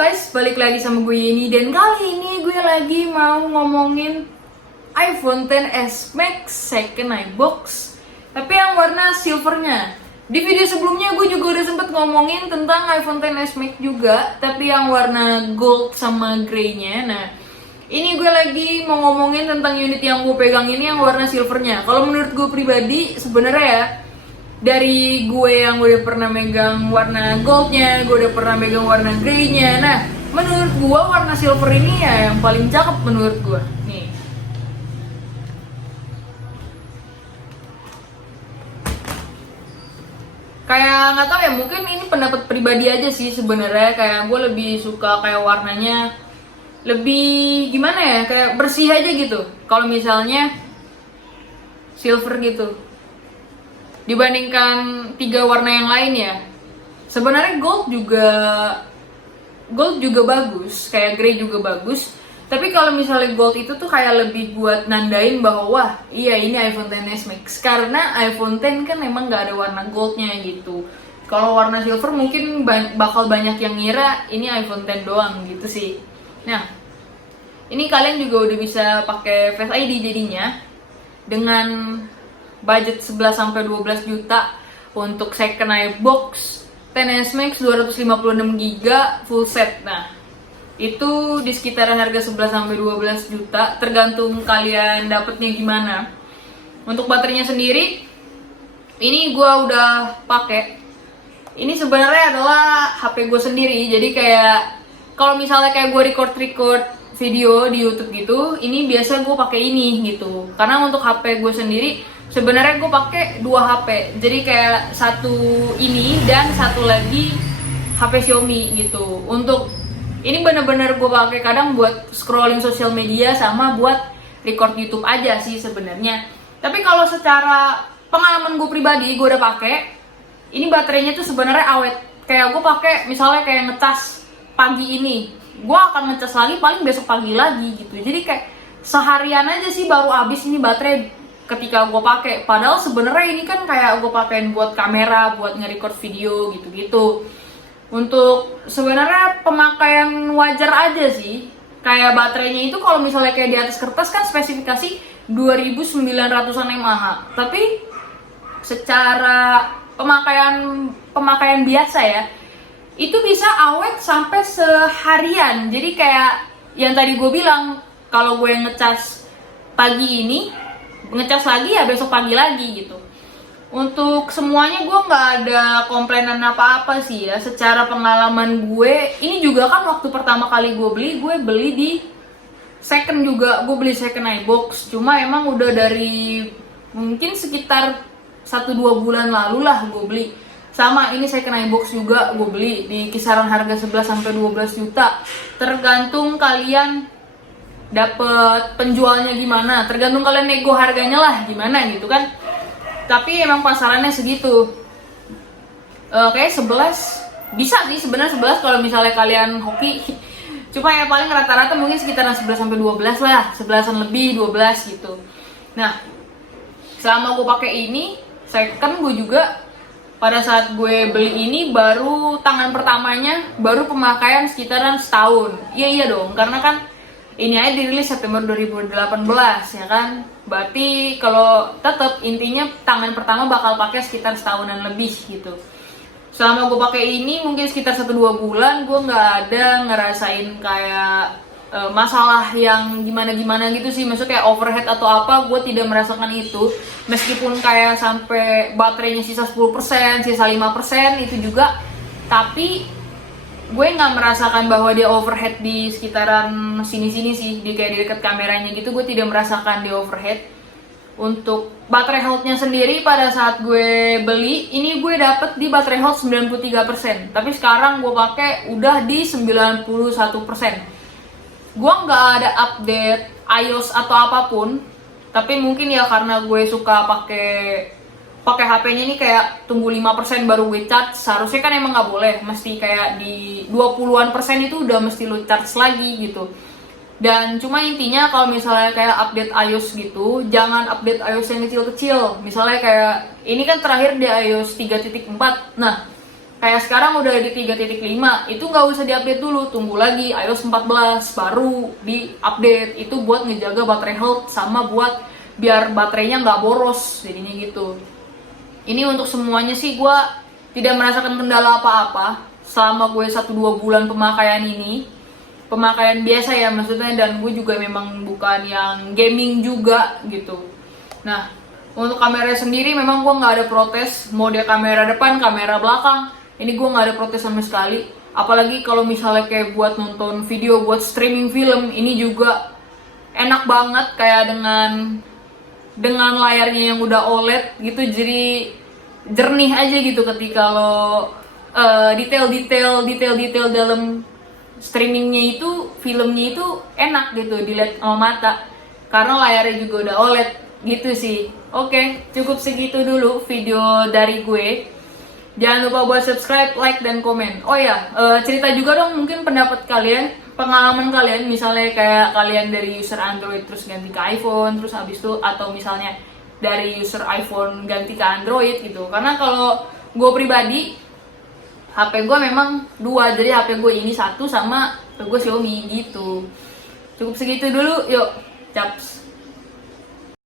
guys, balik lagi sama gue Yeni. Dan kali ini gue lagi mau ngomongin iPhone XS Max second box, tapi yang warna silvernya. Di video sebelumnya gue juga udah sempet ngomongin tentang iPhone XS Max juga, tapi yang warna gold sama grey-nya. Nah, ini gue lagi mau ngomongin tentang unit yang gue pegang ini yang warna silvernya. Kalau menurut gue pribadi sebenarnya ya, dari gue yang udah pernah megang warna goldnya, gue udah pernah megang warna grey-nya. Nah, menurut gue warna silver ini ya yang paling cakep menurut gue. Nih. Kayak nggak tahu ya, mungkin ini pendapat pribadi aja sih sebenarnya. Kayak gue lebih suka kayak warnanya lebih gimana ya, kayak bersih aja gitu. Kalau misalnya silver gitu, dibandingkan tiga warna yang lain ya. Sebenarnya gold juga bagus, kayak grey juga bagus. Tapi kalau misalnya gold itu tuh kayak lebih buat nandain bahwa wah iya ini iPhone XS Max, karena iPhone X kan memang nggak ada warna goldnya gitu. Kalau warna silver mungkin bakal banyak yang ngira ini iPhone X doang gitu sih. Nah, ini kalian juga udah bisa pakai Face ID jadinya dengan budget 11-12 juta untuk second box XS Max 256GB full set. Nah, itu di sekitaran harga 11-12 juta, tergantung kalian dapetnya gimana. Untuk baterainya sendiri, ini gue udah pakai. Ini sebenarnya adalah HP gue sendiri, jadi kayak kalau misalnya kayak gue record video di YouTube gitu, ini biasa gue pakai ini gitu. Karena untuk HP gue sendiri sebenarnya gue pakai dua HP, jadi kayak satu ini dan satu lagi HP Xiaomi gitu. Untuk ini bener-bener gue pakai kadang buat scrolling sosial media sama buat record YouTube aja sih sebenarnya. Tapi kalau secara pengalaman gue pribadi, gue udah pakai, ini baterainya tuh sebenarnya awet. Kayak gue pakai misalnya kayak ngecas pagi ini, gue akan ngecas lagi paling besok pagi lagi gitu. Jadi kayak seharian aja sih baru habis ini baterai ketika gue pakai. Padahal sebenarnya ini kan kayak gue pakein buat kamera, buat nge-record video gitu-gitu. Untuk sebenarnya pemakaian wajar aja sih. Kayak baterainya itu kalau misalnya kayak di atas kertas kan spesifikasi 2900-an mAh. Tapi secara pemakaian biasa ya, itu bisa awet sampai seharian. Jadi kayak yang tadi gue bilang, kalau gue ngecas pagi ini, ngecas lagi ya besok pagi lagi gitu. Untuk semuanya gue nggak ada komplainan apa-apa sih ya. Secara pengalaman gue, ini juga kan waktu pertama kali gue beli di second juga. Gue beli second iBox, cuma emang udah dari mungkin sekitar 1-2 bulan lalu lah gue beli. Sama ini second iBox juga gue beli di kisaran harga 11-12 juta. Tergantung kalian dapet penjualnya gimana, tergantung kalian nego harganya lah gimana gitu kan. Tapi emang pasarannya segitu. Kayak 11 bisa sih sebenarnya, 11 kalau misalnya kalian hoki. Cuma ya paling rata-rata mungkin sekitaran 11-12 lah, 11an lebih 12 gitu. Nah, selama gue pakai ini second, gue juga pada saat gue beli ini baru tangan pertamanya, baru pemakaian sekitaran setahun. Iya dong, karena kan ini aja dirilis September 2018 ya kan. Berarti kalau tetap intinya tangan pertama bakal pakai sekitar setahunan lebih gitu. Selama gue pakai ini mungkin sekitar 1-2 bulan, gue nggak ada ngerasain kayak masalah yang gimana gitu sih. Maksudnya kayak overheat atau apa, gue tidak merasakan itu. Meskipun kayak sampai baterainya sisa 10%, sisa 5% itu juga, tapi gue nggak merasakan bahwa dia overheat di sekitaran sini-sini sih, di kayak di dekat kameranya gitu. Gue tidak merasakan dia overheat. Untuk baterai health-nya sendiri pada saat gue beli, ini gue dapet di baterai health 93%. Tapi sekarang gue pakai udah di 91%. Gue nggak ada update iOS atau apapun, tapi mungkin ya karena gue suka pakai HP-nya ini kayak tunggu 5% baru gue charge. Seharusnya kan emang nggak boleh, mesti kayak di 20-an% itu udah mesti lo charge lagi gitu. Dan cuma intinya kalau misalnya kayak update iOS gitu, jangan update iOS yang kecil-kecil. Misalnya kayak ini kan terakhir di iOS 3.4. Nah, Kayak sekarang udah di 3.5, itu nggak usah diupdate dulu, tunggu lagi iOS 14 baru di-update. Itu buat ngejaga baterai health sama buat biar baterainya nggak boros, jadinya gitu. Ini untuk semuanya sih gue tidak merasakan kendala apa-apa selama gue 1-2 bulan pemakaian ini. Pemakaian biasa ya maksudnya, dan gue juga memang bukan yang gaming juga gitu. Nah, untuk kamera sendiri memang gue nggak ada protes, mau dia kamera depan, kamera belakang, ini gue nggak ada protes sama sekali. Apalagi kalau misalnya kayak buat nonton video, buat streaming film, ini juga enak banget kayak dengan layarnya yang udah OLED gitu, jadi jernih aja gitu ketika lo detail dalam streamingnya itu, filmnya itu enak gitu dilihat sama mata karena layarnya juga udah OLED gitu sih. Oke, cukup segitu dulu video dari gue. Jangan lupa buat subscribe, like, dan komen. Oh ya, cerita juga dong mungkin pendapat kalian, pengalaman kalian, misalnya kayak kalian dari user Android terus ganti ke iPhone, terus habis itu, atau misalnya dari user iPhone ganti ke Android gitu. Karena kalau gue pribadi, HP gue memang dua, jadi HP gue ini satu sama HP gue Xiaomi gitu. Cukup segitu dulu, yuk, caps.